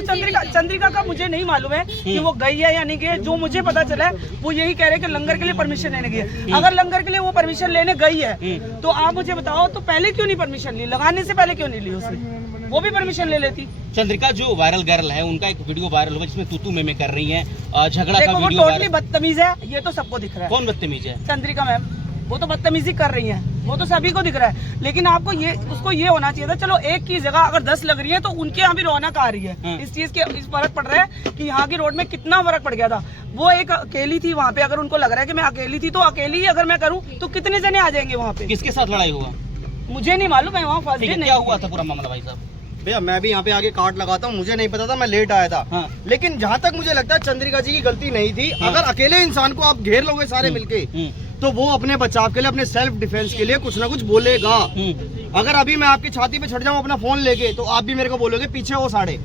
और चंद्रिका का मुझे नहीं मालूम है कि वो गई है या नहीं गई है। जो मुझे पता चला है वो यही कह रहे हैं कि लंगर के लिए परमिशन लेने गई है। अगर लंगर के लिए वो परमिशन लेने गई है तो आप मुझे बताओ, तो पहले क्यों नहीं परमिशन ली? लगाने से पहले क्यों नहीं ली उसने? वो भी परमिशन ले लेती। चंद्रिका जो वायरल गर्ल है, उनका एक वीडियो वायरल हुआ जिसमें तू में कर रही है, झगड़ा का देखो, वीडियो वो टोटली बदतमीज है, ये तो सबको दिख रहा है। कौन बदतमीज है? चंद्रिका मैम, वो तो बदतमीजी कर रही है, वो तो सभी को दिख रहा है। लेकिन आपको उसको ये होना चाहिए था, चलो एक की जगह अगर 10 लग रही है तो उनके यहाँ भी रौनक आ रही है। इस चीज के इस फर्क पड़ रहा है कि यहाँ की रोड में कितना फर्क पड़ गया था। वो एक अकेली थी वहाँ पे, अगर उनको लग रहा है कि मैं अकेली थी, तो अकेली ही अगर मैं करूँ तो कितने जने आ जाएंगे वहाँ पे? किसके साथ लड़ाई हुआ मुझे नहीं मालूम है, वहाँ फर्स्ट डे क्या हुआ था पूरा मामला भाई साहब? भैया मैं भी यहाँ पे आगे कार्ड लगाता हूँ, मुझे नहीं पता था, मैं लेट आया था। हाँ। लेकिन जहाँ तक मुझे लगता है चंद्रिका जी की गलती नहीं थी। हाँ। अगर अकेले इंसान को आप घेर लोगे सारे मिलके, तो वो अपने बचाव के लिए, अपने सेल्फ डिफेंस के लिए कुछ ना कुछ बोलेगा। अगर अभी मैं आपकी छाती पे चढ़ जाऊँ अपना फोन लेके, तो आप भी मेरे को बोलोगे पीछे हो साढ़े।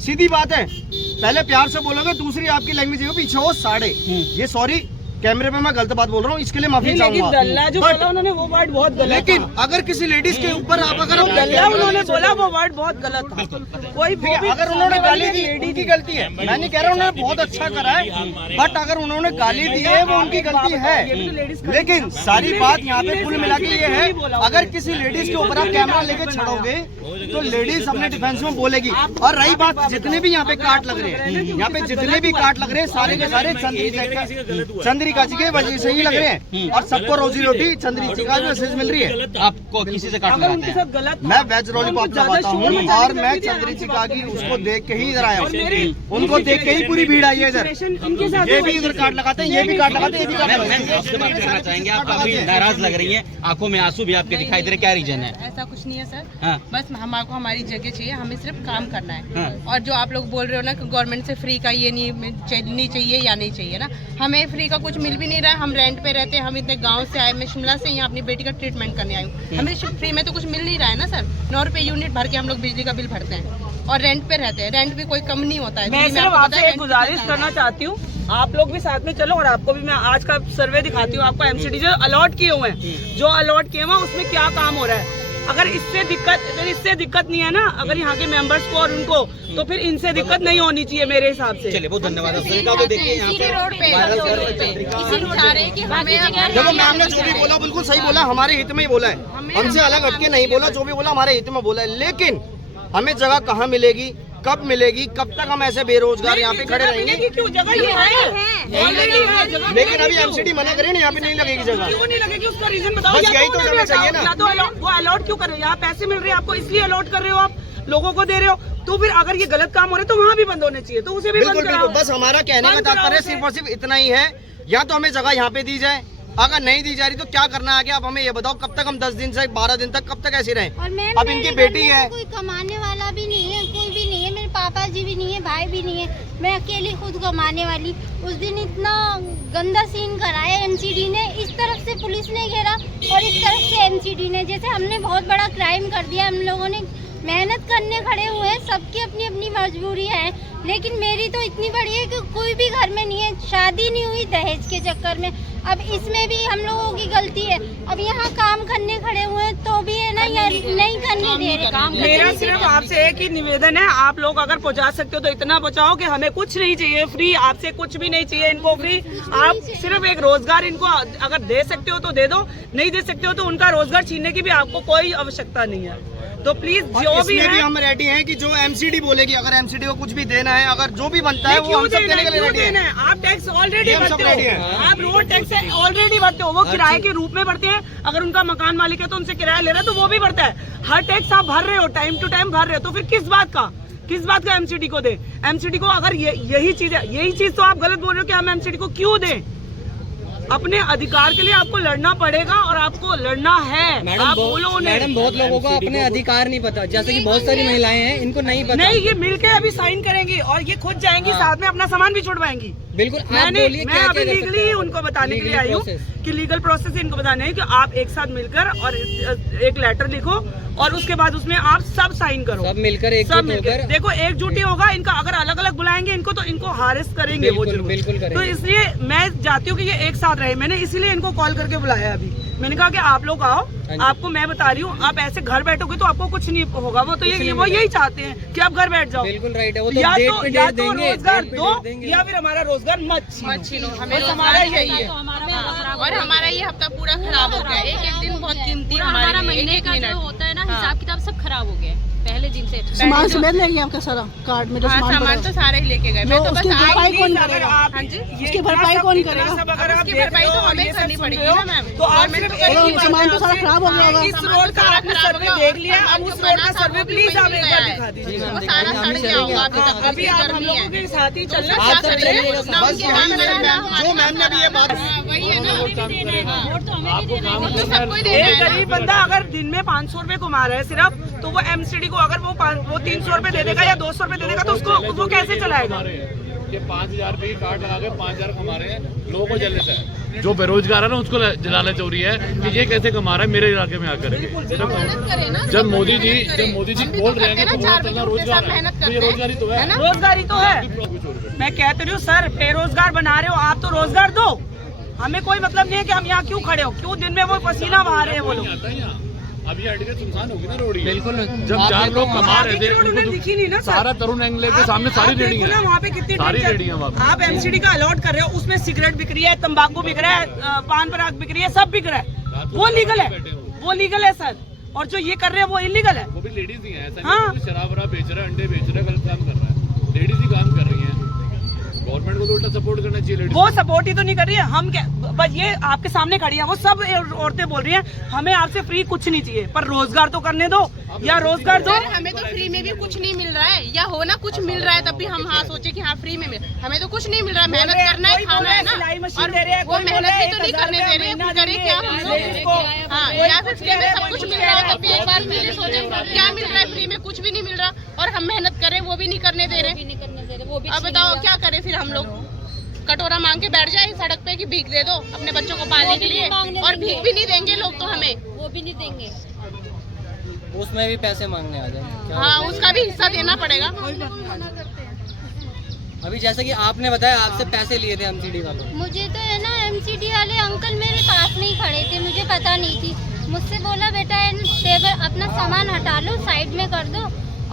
सीधी बात है, पहले प्यार से बोलोगे, दूसरी आपकी लैंग्वेज है पीछे हो साढ़े। ये सॉरी, कैमरे पे मैं गलत बात बोल रहा हूँ, इसके लिए माफी चाहूंगा। जो बोला उन्होंने वो वर्ड बहुत गलत। लेकिन अगर किसी लेडीज के ऊपर आप अगर उन्होंने बोला वो वर्ड बहुत गलत था। कोई अगर उन्होंने गाली दी उनकी गलती है, मैं नहीं कह रहा उन्होंने बहुत अच्छा करा है, बट अगर उन्होंने गाली दी है वो उनकी गलती है। लेकिन सारी बात यहाँ पे कुल मिला के ये है, अगर किसी लेडीज के ऊपर आप कैमरा लेके चढ़ोगे तो लेडीज अपने डिफेंस में बोलेगी। और रही बात, जितने भी यहाँ पे काट लग रहे हैं, यहाँ पे जितने भी काट लग रहे हैं सारे के सारे चंद्रिका जी के वजह से ही लग रहे हैं। और सबको रोजी रोटी चंद्रिका जी मैसेज मिल रही है। आपको किसी से काट लगाते हैं? मैं वेज लॉलीपॉप लगाता हूँ और मैं चंद्रिका की उसको देख के ही इधर आया हूँ। उनको देख के ही पूरी भीड़ आई है इधर। ये भी इधर काट लगाते हैं, ये भी काट लगाते हैं, ये भी काट लगाते हैं। आप काफी नाराज लग रही हैं, आंखों में आंसू भी आपके दिखाई दे रहे, क्या रीजन है? ऐसा कुछ नहीं है सर। हाँ। बस हमको हमारी जगह चाहिए, हमें सिर्फ काम करना है। हाँ। और जो आप लोग बोल रहे हो ना कि गवर्नमेंट से फ्री का ये नहीं चाहिए या नहीं चाहिए ना, हमें फ्री का कुछ मिल भी नहीं रहा है। हम रेंट पे रहते हैं, हम इतने गांव से आए, मैं शिमला से यहाँ अपनी बेटी का ट्रीटमेंट करने आई हूँ। हमें फ्री में तो कुछ मिल नहीं रहा है ना सर। 9 रुपए यूनिट भर के हम लोग बिजली का बिल भरते हैं और रेंट पे रहते हैं। रेंट भी कोई कम नहीं होता है। मैं सिर्फ आपसे एक गुजारिश करना चाहती हूँ, आप लोग भी साथ में चलो और आपको भी मैं आज का सर्वे दिखाती हूँ। आपको एमसीडी जो अलॉट किए हुए हैं, जो अलॉट किए हुए उसमें क्या काम हो रहा है। अगर इससे दिक्कत नहीं है ना, अगर यहाँ के मेंबर्स को और उनको, तो फिर इनसे दिक्कत नहीं होनी चाहिए मेरे हिसाब से। चलिए, बहुत धन्यवाद। तो देखिए यहाँ देखो मैम ने जो भी बोला बिल्कुल सही बोला, हमारे हित में ही बोला है, हमसे अलग हटके नहीं बोला। जो भी बोला हमारे हित में बोला है। लेकिन हमें जगह कहाँ मिलेगी, कब मिलेगी, कब तक हम ऐसे बेरोजगार यहाँ पे खड़े रहेंगे? क्यों जगह ये है, लेकिन अभी एमसीडी मना करे ना, यहाँ पे नहीं लगेगी जगह। क्यों नहीं लगेगी, उसका रीजन बताओ। बस यही तो जगह चाहिए ना। या तो वो अलॉट क्यों कर रहे हो? यहाँ पैसे मिल रहे हैं आपको, इसलिए अलॉट कर रहे हो, आप लोगों को दे रहे हो। तो फिर अगर ये गलत काम हो रहा है तो वहाँ भी बंद होने चाहिए, तो उसे भी बंद कराओ। बिल्कुल, बस हमारा कहने का तात्पर्य सिर्फ और सिर्फ इतना ही है, या तो हमें जगह यहाँ पे दी जाए, अगर नहीं दी जा रही तो क्या करना है आगे? आप हमें ये बताओ, कब तक हम 10 दिन से 12 दिन तक कब तक ऐसे रहें? अब इनकी बेटी है, कोई कमाने वाला भी नहीं है, कोई भी नहीं है, मेरे पापा जी भी नहीं है, भाई भी नहीं है, मैं अकेली खुद कमाने वाली। उस दिन इतना गंदा सीन कराया एमसीडी ने, इस तरफ से पुलिस ने घेरा और इस तरफ से एमसीडी ने। जैसे हमने बहुत बड़ा क्राइम कर दिया। हम लोगों ने मेहनत करने खड़े हुए हैं, सबकी अपनी अपनी मजबूरियाँ हैं, लेकिन मेरी तो इतनी बड़ी है कि कोई भी घर में नहीं है, शादी नहीं हुई दहेज के चक्कर में। अब इसमें भी हम लोगों की गलती है। अब यहाँ काम करने खड़े हुए हैं तो भी है ना, या नहीं करने दे रहे। मेरा सिर्फ आपसे एक ही निवेदन है, आप लोग अगर पहुँचा सकते हो तो इतना पहुँचाओ कि हमें कुछ नहीं चाहिए फ्री, आपसे कुछ भी नहीं चाहिए इनको फ्री। आप सिर्फ एक रोजगार इनको अगर दे सकते हो तो दे दो, नहीं दे सकते हो तो उनका रोजगार छीनने की भी आपको कोई आवश्यकता नहीं है। तो प्लीज जो भी है, हम रेडी हैं कि जो एमसीडी बोलेगी, अगर एमसीडी को कुछ भी देना है, अगर जो भी बनता है वो हम सब देने के लिए रेडी हैं। आप टैक्स ऑलरेडी भरते हो, आप रोड टैक्स ऑलरेडी भरते हो, वो किराए के रूप में भरते हैं। अगर उनका मकान मालिक है तो उनसे किराया ले रहा है तो वो भी भरता है। हर टैक्स आप भर रहे हो, टाइम टू टाइम भर रहे हो, तो फिर किस बात का एमसीडी को दे? एमसीडी को अगर यही चीज तो आप गलत बोल रहे हो कि हम एमसीडी को क्यों दें? अपने अधिकार के लिए आपको लड़ना पड़ेगा और आपको लड़ना है। आप बोलो मैडम, बहुत लोगों को अपने अधिकार नहीं पता, जैसे कि बहुत सारी महिलाएं हैं, इनको नहीं पता। नहीं, ये मिलके अभी साइन करेंगी और ये खुद जाएंगी, साथ में अपना सामान भी छुड़वाएंगी। बिल्कुल, मैं अभी लीगली उनको बताने के लिए आई हूँ कि लीगल प्रोसेस इनको बताने है कि आप एक साथ मिलकर और एक लेटर लिखो और उसके बाद उसमें आप सब साइन करो, सब मिलकर एकजुट होकर। देखो एकजुट ही होगा इनका। अगर अलग अलग बुलाएंगे इनको तो इनको हारेस करेंगे वो जरूर। बिल्कुल तो इसलिए मैं चाहती हूँ कि ये एक साथ रहे। मैंने इसीलिए इनको कॉल करके बुलाया अभी। मैंने कहा कि आप लोग आओ, आपको मैं बता रही हूँ, आप ऐसे घर बैठोगे तो आपको कुछ नहीं होगा। वो तो वो यही चाहते हैं कि आप घर बैठ जाओ। बिल्कुल राइट है, वो तो या डेट तो पे या डेट तो देंगे, रोजगार डेट पे दो डेट देंगे। या फिर हमारा रोजगार मत छीनो। हमें हमारा यही है। और हमारा ये हफ्ता पूरा खराब हो गया। एक दिन बहुत कीमती हमारा महीने का जो होता है ना हिसाब किताब सब खराब हो गया पहले दिन से। सामान समेत ले गए आपका सारा कार्ड में जो सामान तो सारे ही लेके गए। मैं तो बस भरपाई कौन अगर करेगा? आप हाँ जी, इसकी भरपाई कौन करेगा? सब अगर आप उसकी देख रहे भरपाई तो हो और हमें ये सब करनी सुन पड़ेगी रहे हो, ना मैम। तो आप सिर्फ एक ही बात सामान तो है, सारा खराब हो गया होगा। इस रोड का आपने सर्वे देख लिया, अब उस रोड का सर्वे प्लीज आप एक बार दिखा दीजिए। वो सारा सड़ गया होगा अभी तक। अभी आप हम लोगों के साथ ही चलना। क्या करेंगे? बस जो मैम ने भी ये बात वही है ना, वोट तो सबको ही देना एक है ना। गरीब बंदा अगर दिन में 500 रुपए कमा रहा है सिर्फ, तो वो एमसीडी को अगर वो 300 रुपए दे देगा या 200 रुपए दे देगा, तो उसको वो कैसे चलाएगा? ये 5,000 रुपए की कार्ड लगा के 5,000 कमा रहे हैं, लोगों को जलने से। जो बेरोजगार है ना उसको जलालच हो रही है कि ये कैसे कमा रहा है मेरे इलाके में आकर के। जब मोदी जी बोल रहे हैं कि रोजगार है, तो ये रोजगारी तो है, रोजगारी तो है। मैं कहते रही हूँ सर, बेरोजगार बना रहे हो आप तो रोजगार दो। हमें कोई मतलब नहीं है कि हम यहाँ क्यों खड़े हो, क्यों दिन में वो पसीना बहा रहे हैं वो लोग। आता है यहाँ। अब ये हट के सुनसान होगी ना रोड। बिल्कुल, जब 4 लोग कमा रहे थे उन्हें दिखी नहीं ना सर। सारा तरुण एंगले के सामने सारी रेडी ना वहाँ पे कितनी सारी टेंशन- रेडी है वहाँ पे। आप एमसीडी का अलॉट कर रहे हो, उसमें सिगरेट बिक रही है, तंबाकू बिक रहा है, पान पराग बिक रही है, सब बिक रहा है। वो लीगल है, वो लीगल है सर। और जो ये कर रहे हैं वो इलीगल है। वो भी लेडीज ही है, ऐसा हाँ। नहीं शराब वराब बेच रहा है, अंडे बेच रहा है, गलत काम कर रहा है। लेडीज ही काम कर रही है। गवर्नमेंट को तो उल्टा सपोर्ट करना चाहिए लेडीज। वो सपोर्ट ही तो नहीं कर रही है। हम क्या, बस ये आपके सामने खड़ी है, वो सब औरतें बोल रही हैं हमें आपसे फ्री कुछ नहीं चाहिए, पर रोजगार तो करने दो, या रोजगार दो। सर हमें तो फ्री में भी कुछ नहीं मिल रहा है, या हो ना कुछ मिल रहा है तब भी हम हाँ सोचे कि हाँ फ्री में मिल। हमें तो कुछ नहीं मिल रहा है, मेहनत करना है, खाना है ना। सिलाई मशीन और दे रहे हैं, वो कोई बोल मेहनत रहा है भी तो नहीं 1,000 करने दे रहे हैं, महीना फिर करें क्या हम लोग? हाँ, या फिर फ्री में सब कुछ मिल रहा है तब भी एक बार पहले सोचे क्या मिल रहा है। फ्री में कुछ भी नहीं मिल रहा और हम मेहनत करें वो भी नहीं करने दे रहे। अब बताओ क्या करें फिर हम लोग? कटोरा मांग के बैठ जाए सड़क पे कि भीख दे दो अपने बच्चों को पालने के लिए, और भीख भी नहीं देंगे लोग तो हमें, वो भी नहीं देंगे। उसमें भी पैसे मांगने आ जाए। हाँ, उसका भी हिस्सा देना पड़ेगा। अभी जैसे कि आपने बताया आपसे पैसे लिए थे एमसीडी वालों। मुझे तो है ना एमसीडी वाले अंकल मेरे पास में ही खड़े थे, मुझे पता नहीं थी। मुझसे बोला बेटा टेबल अपना सामान हटा लो, साइड में कर दो,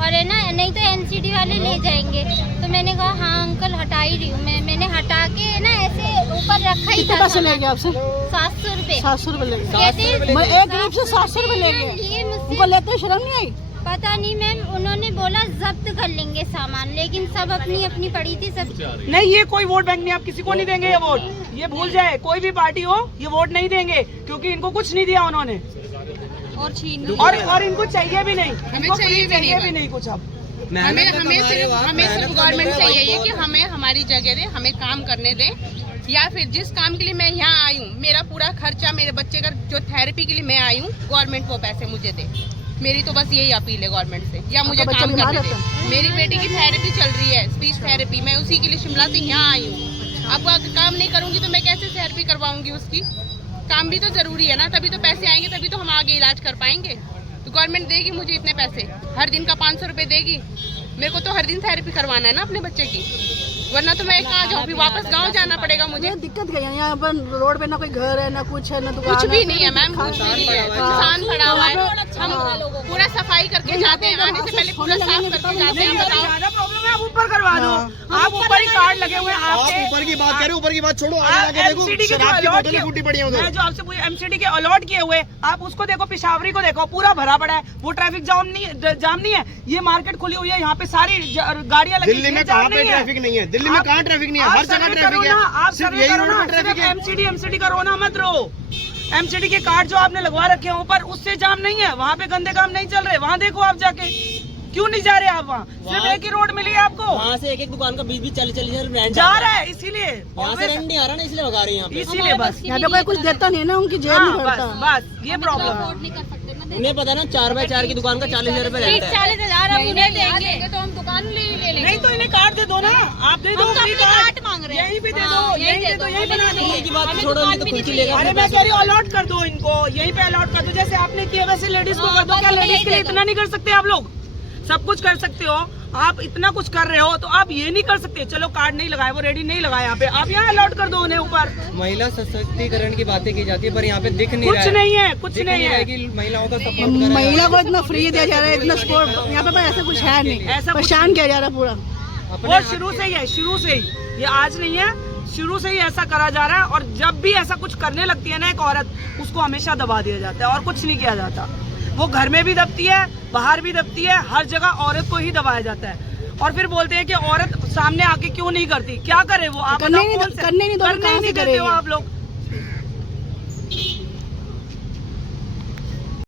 और है ना नहीं तो एमसीडी वाले ले जाएंगे। तो मैंने कहा हाँ अंकल हटा ही रही हूँ। मैंने हटा के है ना ऐसे ऊपर रखा ही कितने था। पैसे ले गए आपसे? 700 रुपए। 700 रुपए ले गए। कहते मैं एक गरीब से 700 रुपए ले गए, लिए मुझसे। उनको लेते शर्म नहीं आई? पता नहीं मैम, उन्होंने बोला जब्त कर लेंगे सामान, लेकिन सब अपनी अपनी पड़ी थी सब। नहीं, ये कोई वोट बैंक नहीं, आप किसी को नहीं देंगे ये वोट, ये भूल जाए। कोई भी पार्टी हो ये वोट नहीं देंगे, क्योंकि इनको कुछ नहीं दिया उन्होंने, और छीन और इनको चाहिए भी नहीं, इनको चाहिए भी चाहिए नहीं। भी नहीं कुछ। अब हमें सिर्फ गवर्नमेंट से यही है कि हमें हमारी जगह दे, हमें काम करने दे, या फिर जिस काम के लिए मैं यहाँ आई हूँ मेरा पूरा खर्चा, मेरे बच्चे का जो थेरेपी के लिए मैं आई हूँ, गवर्नमेंट वो पैसे मुझे दे। मेरी तो बस यही अपील है गवर्नमेंट से, या मुझे काम करने दे। मेरी बेटी की थेरेपी चल रही है, स्पीच थेरेपी, मैं उसी के लिए शिमला से यहाँ आई हूँ। अब अगर काम नहीं करूँगी तो मैं कैसे थेरेपी करवाऊंगी उसकी? काम भी तो जरूरी है ना, तभी तो पैसे आएंगे, तभी तो हम आगे इलाज कर पाएंगे। तो गवर्नमेंट देगी मुझे इतने पैसे, हर दिन का 500 रुपए देगी। मेरे को तो हर दिन थेरेपी करवाना है ना अपने बच्चे की, वरना तो मैं कहाँ जाऊँ? वापस गांव जाना पड़ेगा मुझे। दिक्कत क्या है? यहाँ पर रोड पे ना कोई घर है, ना कुछ है, ना दुकान कुछ है। भी नहीं है मैम, कुछ भी नहीं है, सुनसान पड़ा हुआ है। हम पूरा सफाई करके जाते हैं, आने से पहले पूरा साफ करके जाते हैं। बताओ ज्यादा प्रॉब्लम है, आप ऊपर करवा दो। आप ऊपर ही कार्ड लगे हुए हैं आप आपके। ऊपर की बात करें, ऊपर की बात छोड़ो, आगे आगे देखो एमसीडी के जो शराब की अलॉट बोतलें फूटी पड़ी हैं किए, उधर। मैं जो आपसे पूछी एमसीडी के अलॉट किए हुए, आप उसको देखो, पिशावरी को देखो, पूरा भरा पड़ा है। वो ट्रैफिक जाम नहीं है, ये मार्केट खुली हुई है, यहाँ पे सारी गाड़ियाँ लगी। दिल्ली में कहाँ पे ट्रैफिक नहीं है? दिल्ली में कहाँ ट्रैफिक नहीं है? हर जगह ट्रैफिक है, आप सिर्फ सर्वे यही करो रोड ना, पे ट्रैफिक है। एमसीडी का रोना मत रो। एमसीडी के कार्ड जो आपने लगवा रखे हैं ऊपर, उससे जाम नहीं है, वहाँ पे गंदे काम नहीं चल रहे। वहाँ देखो आप जाके, क्यों नहीं जा रहे आप वहाँ? सिर्फ एक ही रोड मिली है आपको, वहाँ से एक दुकान का 20-20 40-40 रेंट जा रहा है, इसीलिए यहाँ से रेंट नहीं आ रहा ना, इसलिए भगा रही है यहाँ पे। इसीलिए बस यहाँ पे कोई कुछ देता नहीं है ना, उनकी जेब नहीं भरता। बस ये प्रॉब्लम है। उन्हें पता ना 4x4 की दुकान का 40,000 रुपए रेंट है। 40,000 हम उन्हें देंगे तो हम दुकान ले लेंगे। नहीं तो इन्हें कार्ड दे दो ना, आप दे दो फ्री कार्ड मांग रहे हैं, यहीं पे दे दो, यहीं दे दो, यहीं बना दो। की बात तो छोड़ो, नहीं तो कुर्सी लेगा। अरे मैं कह रही हूँ अलॉट कर दो इनको, यहीं पे अलॉट कर दो, जैसे आपने किया वैसे लेडीज को कर दो। क्या लेडीज के लिए इतना नहीं कर सकते आप लोग? सब कुछ कर सकते हो, आप इतना कुछ कर रहे हो तो आप ये नहीं कर सकते, चलो कार्ड नहीं लगाए, वो रेडी नहीं लगाए यहाँ पे, आप यहाँ अलाउड कर दो उन्हें ऊपर। महिला सशक्तिकरण की बातें की जाती है पर यहाँ पे दिख नहीं रहा कुछ है, नहीं है, कुछ दिख नहीं है। कि महिलाओं का सपोर्ट करा महिला को इतना फ्री दिया जा रहा है, इतना सपोर्ट यहाँ पे ऐसा कुछ है नहीं, ऐसा कुछ परेशान किया जा रहा है पूरा। वो शुरू से ही है, शुरू से ही, ये आज नहीं है, शुरू से ही ऐसा करा जा रहा है। और जब भी ऐसा कुछ करने लगती है ना एक औरत, उसको हमेशा दबा दिया जाता है और कुछ नहीं किया जाता। वो घर में भी दबती है, बाहर भी दबती है, हर जगह औरत को ही दबाया जाता है। और फिर बोलते हैं कि औरत सामने आके क्यों नहीं करती, क्या करे वो, आप करने नहीं देते देते हो आप लोग।